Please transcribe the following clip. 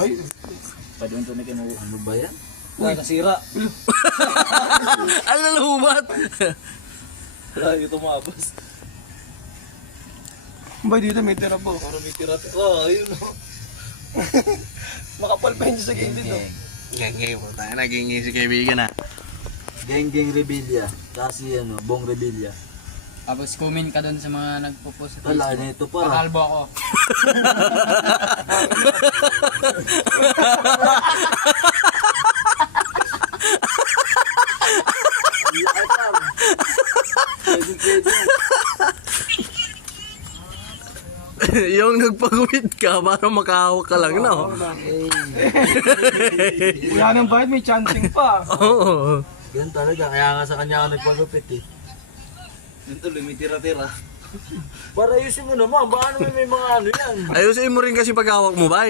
Ay, Pwede mo ito na kayo Ano ba yan? Uy, nasira. Ano lubat? Wala, ito mabas. ba dito may tira po? Parang may tira. Oh, ayun o. Makapal pa hindi sa gate dito. Geng po tayo. Naging si kaibigan ha. Geng Rebilla. Kasi ano, Bong Rebilla. Tapos comment ka doon sa mga nagpo-post sa Wala Facebook. na ito para. Pakalbo ako. Yung nagpagumit ka para makahawak ka lang, no? Wala nang bayad, may chanting pa. Oo. Yan talaga, kaya nga sa kanya ako nagpagupit eh. Ito, may tira-tira. Para ayusin mo naman, baka naman may mga ano yan. Ayusin mo rin kasi paghawak mo, bay.